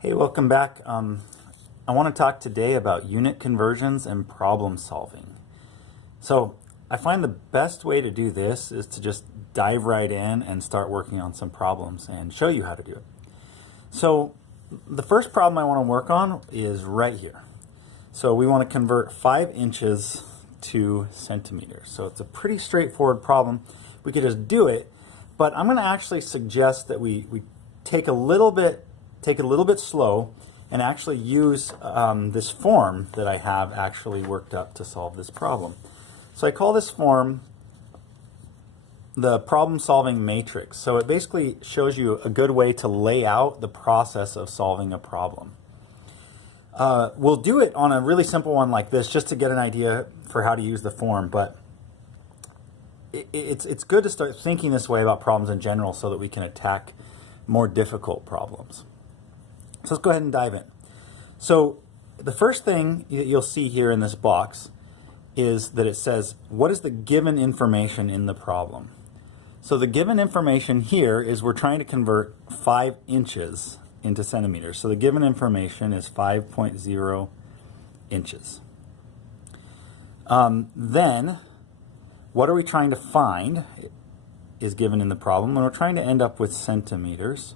Hey, welcome back. I want to talk today about unit conversions and problem solving. So I find the best way to do this is to just dive right in and start working on some problems and show you how to do it. So the first problem I want to work on is right here. So we want to convert 5 inches to centimeters. So it's a pretty straightforward problem. We could just do it, but I'm going to actually suggest that we take a little bit slow and actually use this form that I have actually worked up to solve this problem. So I call this form the problem solving matrix. So it basically shows you a good way to lay out the process of solving a problem. We'll do it on a really simple one like this just to get an idea for how to use the form, but it's good to start thinking this way about problems in general so that we can attack more difficult problems. So let's go ahead and dive in. So the first thing that you'll see here in this box is that it says, what is the given information in the problem? So the given information here is we're trying to convert 5 inches into centimeters. So the given information is 5.0 inches. Then what are we trying to find is given in the problem, and we're trying to end up with centimeters.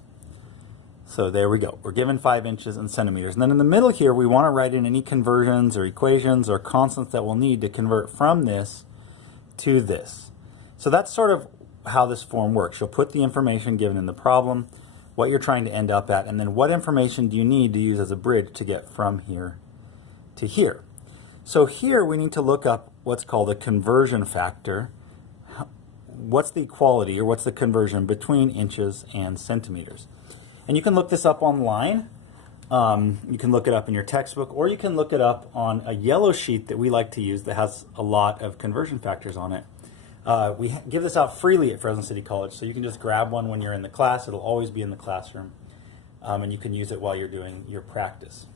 So there we go. We're given 5 inches in centimeters. And then in the middle here, we want to write in any conversions or equations or constants that we'll need to convert from this to this. So that's sort of how this form works. You'll put the information given in the problem, what you're trying to end up at, and then what information do you need to use as a bridge to get from here to here. So here we need to look up what's called a conversion factor. What's the equality, or what's the conversion between inches and centimeters? And you can look this up online. You can look it up in your textbook, or you can look it up on a yellow sheet that we like to use that has a lot of conversion factors on it. We give this out freely at Fresno City College, so you can just grab one when you're in the class. It'll always be in the classroom, and you can use it while you're doing your practice.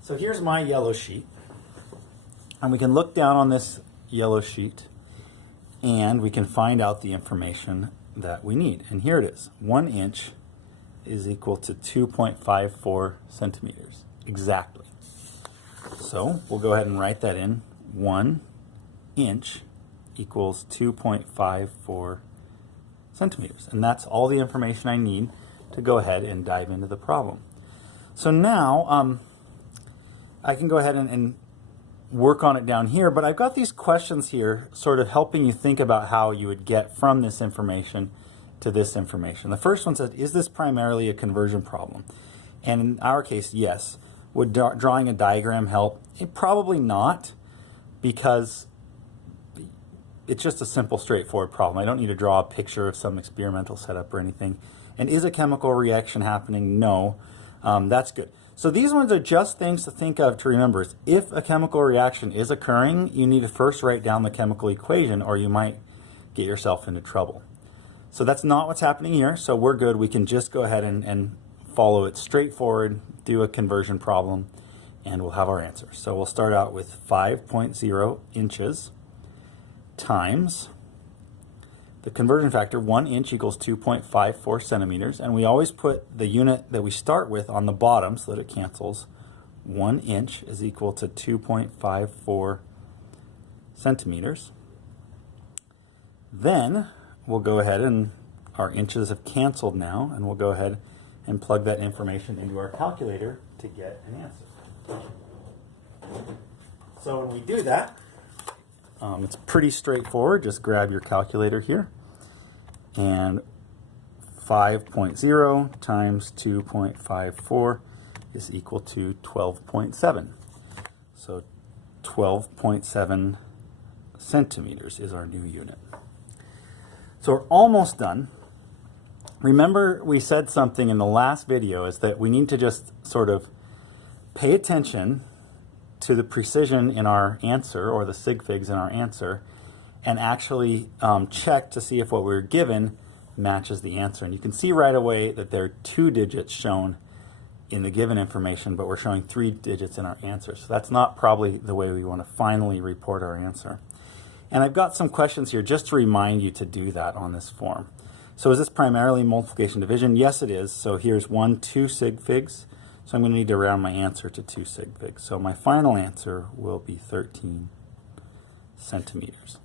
So here's my yellow sheet, and we can look down on this yellow sheet and we can find out the information that we need. And here it is. 1 inch is equal to 2.54 centimeters. Exactly. So we'll go ahead and write that in. 1 inch equals 2.54 centimeters. And that's all the information I need to go ahead and dive into the problem. So now I can go ahead and work on it down here, but I've got these questions here sort of helping you think about how you would get from this information to this information. The first one says, is this primarily a conversion problem? And in our case, yes. Would drawing a diagram help? Probably not, because it's just a simple, straightforward problem. I don't need to draw a picture of some experimental setup or anything. And is a chemical reaction happening? No. That's good. So these ones are just things to think of to remember. If a chemical reaction is occurring, you need to first write down the chemical equation, or you might get yourself into trouble. So that's not what's happening here, so we're good. We can just go ahead and follow it straightforward, do a conversion problem, and we'll have our answer. So we'll start out with 5.0 inches times the conversion factor. 1 inch equals 2.54 centimeters, and we always put the unit that we start with on the bottom so that it cancels. 1 inch is equal to 2.54 centimeters. Then we'll go ahead, and our inches have canceled now, and we'll go ahead and plug that information into our calculator to get an answer. So when we do that, it's pretty straightforward. Just grab your calculator here, and 5.0 times 2.54 is equal to 12.7. So 12.7 centimeters is our new unit. So we're almost done. Remember, we said something in the last video, is that we need to just sort of pay attention to the precision in our answer, or the sig figs in our answer, and actually check to see if what we were given matches the answer. And you can see right away that there are 2 digits shown in the given information, but we're showing 3 digits in our answer. So that's not probably the way we want to finally report our answer. And I've got some questions here just to remind you to do that on this form. So is this primarily multiplication division? Yes, it is. So here's 2 sig figs. So I'm going to need to round my answer to 2 sig figs. So my final answer will be 13 centimeters.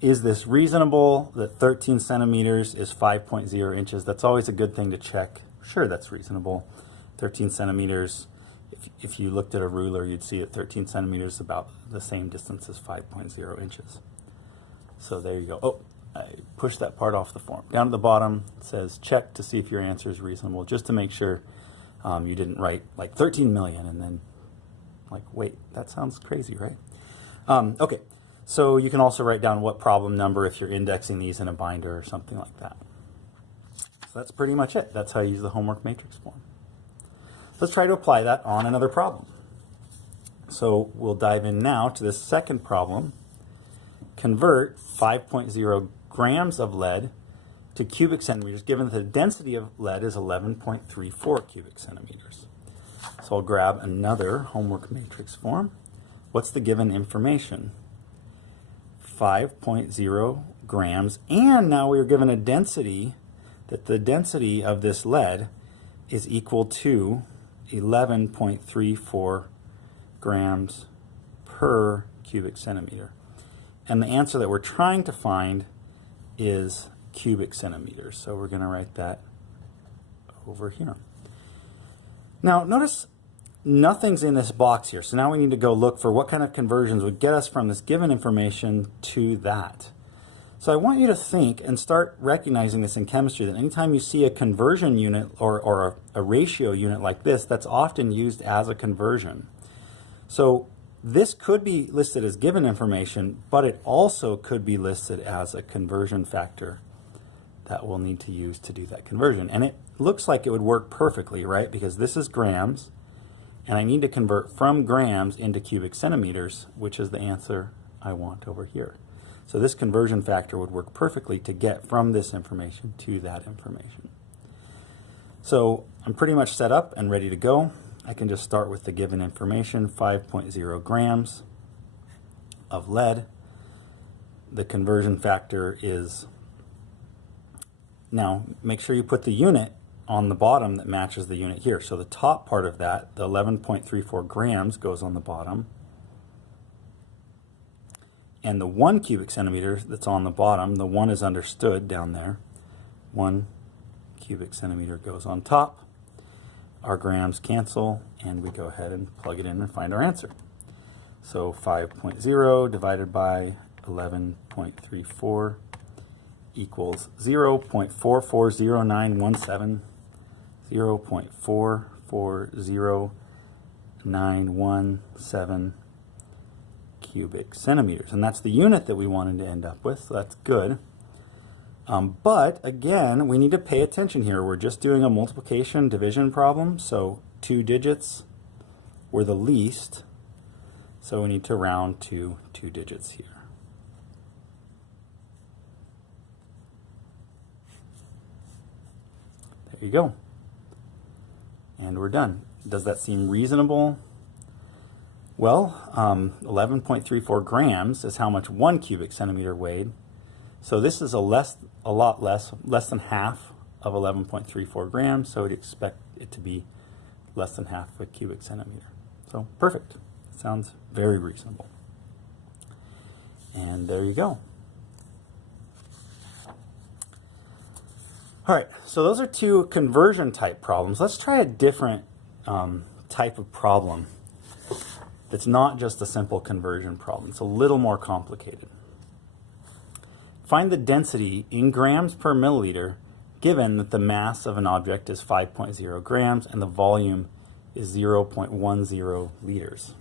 Is this reasonable that 13 centimeters is 5.0 inches? That's always a good thing to check. Sure, that's reasonable. 13 centimeters, if you looked at a ruler, you'd see that 13 centimeters is about the same distance as 5.0 inches. So there you go. Oh, I pushed that part off the form. Down at the bottom, it says check to see if your answer is reasonable, just to make sure you didn't write like 13 million and then like, wait, that sounds crazy, right? Okay, so you can also write down what problem number if you're indexing these in a binder or something like that. So that's pretty much it. That's how you use the homework matrix form. Let's try to apply that on another problem. So we'll dive in now to this second problem. Convert 5.0 grams of lead to cubic centimeters, given that the density of lead is 11.34 cubic centimeters. So I'll grab another homework matrix form. What's the given information? 5.0 grams, and now we are given a density, that the density of this lead is equal to 11.34 grams per cubic centimeter. And the answer that we're trying to find is cubic centimeters. So we're going to write that over here. Now notice nothing's in this box here. So now we need to go look for what kind of conversions would get us from this given information to that. So I want you to think and start recognizing this in chemistry, that anytime you see a conversion unit or a ratio unit like this, that's often used as a conversion. So this could be listed as given information, but it also could be listed as a conversion factor that we'll need to use to do that conversion. And it looks like it would work perfectly, right? Because this is grams, and I need to convert from grams into cubic centimeters, which is the answer I want over here. So this conversion factor would work perfectly to get from this information to that information. So I'm pretty much set up and ready to go. I can just start with the given information, 5.0 grams of lead. The conversion factor is, now make sure you put the unit on the bottom that matches the unit here. So the top part of that, the 11.34 grams, goes on the bottom. And the 1 cubic centimeter that's on the bottom, the 1 is understood down there. 1 cubic centimeter goes on top. Our grams cancel, and we go ahead and plug it in and find our answer. So 5.0 divided by 11.34 equals 0.440917, 0.440917 cubic centimeters. And that's the unit that we wanted to end up with, so that's good. But again, we need to pay attention here. We're just doing a multiplication division problem, so 2 digits were the least, so we need to round to 2 digits here. There you go. And we're done. Does that seem reasonable? Well, 11.34 grams is how much 1 cubic centimeter weighed. So this is a lot less than half of 11.34 grams, so we'd expect it to be less than half a cubic centimeter. So perfect. Sounds very reasonable. And there you go. All right, so those are 2 conversion type problems. Let's try a different type of problem that's not just a simple conversion problem. It's a little more complicated. Find the density in grams per milliliter given that the mass of an object is 5.0 grams and the volume is 0.10 liters.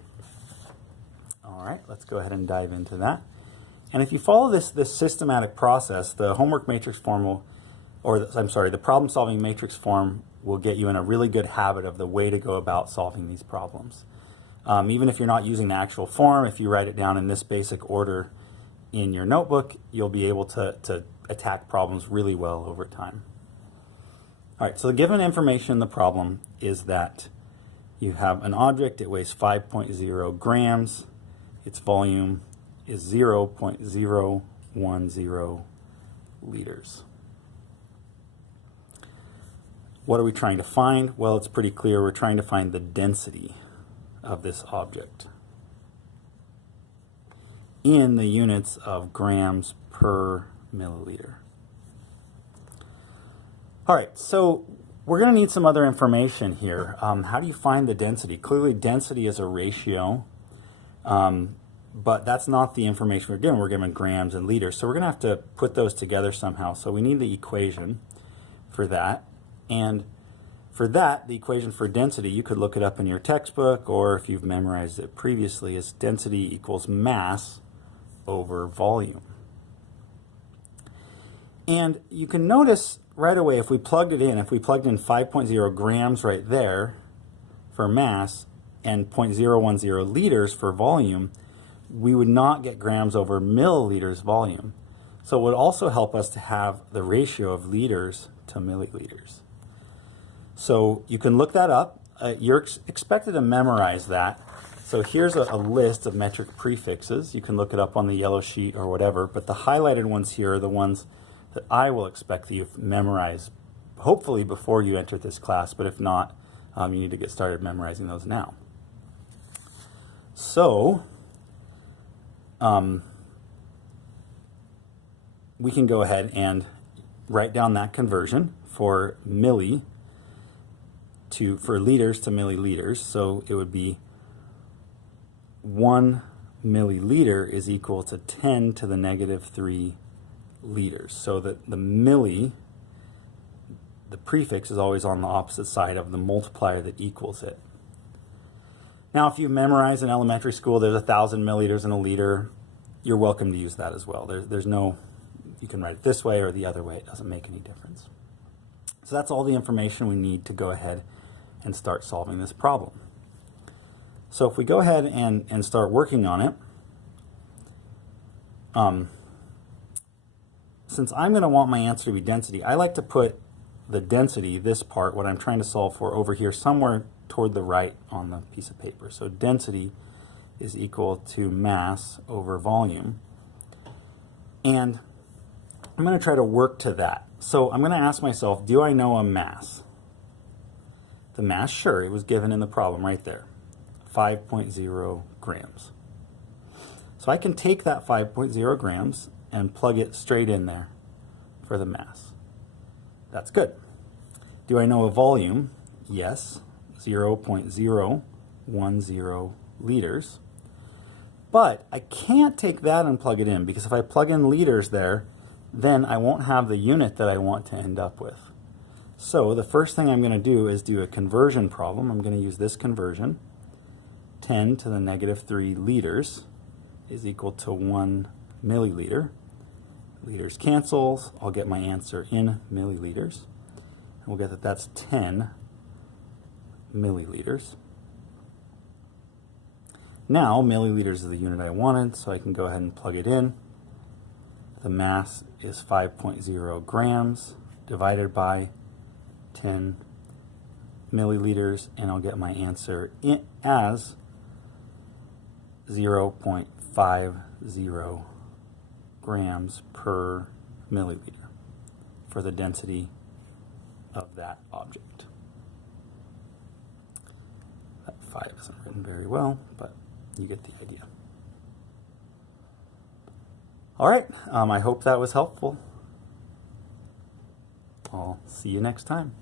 All right, let's go ahead and dive into that. And if you follow this systematic process, the homework matrix form will, the problem-solving matrix form will get you in a really good habit of the way to go about solving these problems. Even if you're not using the actual form, if you write it down in this basic order in your notebook, you'll be able to attack problems really well over time. All right, so the given information in the problem is that you have an object, it weighs 5.0 grams, its volume is 0.010 liters. What are we trying to find? Well, it's pretty clear. We're trying to find the density of this object in the units of grams per milliliter. All right, so we're going to need some other information here. How do you find the density? Clearly, density is a ratio, but that's not the information we're given. We're given grams and liters, so we're going to have to put those together somehow. So we need the equation for that, and for that, the equation for density, you could look it up in your textbook, or if you've memorized it previously, is density equals mass over volume. And you can notice right away, if we plugged in 5.0 grams right there for mass and 0.010 liters for volume, we would not get grams over milliliters volume. So it would also help us to have the ratio of liters to milliliters. So you can look that up. You're expected to memorize that. So here's a list of metric prefixes. You can look it up on the yellow sheet or whatever, but the highlighted ones here are the ones that I will expect that you've memorized, hopefully before you enter this class, but if not, you need to get started memorizing those now. So we can go ahead and write down that conversion for liters to milliliters. So it would be 1 milliliter is equal to 10 to the negative 3 liters. So that the milli, the prefix is always on the opposite side of the multiplier that equals it. Now, if you memorize in elementary school, there's 1,000 milliliters in a liter, you're welcome to use that as well. There's no, you can write it this way or the other way, it doesn't make any difference. So that's all the information we need to go ahead and start solving this problem. So if we go ahead and start working on it, since I'm going to want my answer to be density, I like to put the density, this part, what I'm trying to solve for, over here somewhere toward the right on the piece of paper. So density is equal to mass over volume. And I'm going to try to work to that. So I'm going to ask myself, do I know a mass? The mass, sure, it was given in the problem right there, 5.0 grams. So I can take that 5.0 grams and plug it straight in there for the mass. That's good. Do I know a volume? Yes, 0.010 liters. But I can't take that and plug it in, because if I plug in liters there, then I won't have the unit that I want to end up with. So the first thing I'm going to do is do a conversion problem. I'm going to use this conversion. 10 to the negative 3 liters is equal to 1 milliliter. Liters cancels. I'll get my answer in milliliters. And we'll get that that's 10 milliliters. Now, milliliters is the unit I wanted, so I can go ahead and plug it in. The mass is 5.0 grams divided by 10 milliliters, and I'll get my answer as 0.50 grams per milliliter for the density of that object. That 5 isn't written very well, but you get the idea. All right, I hope that was helpful. I'll see you next time.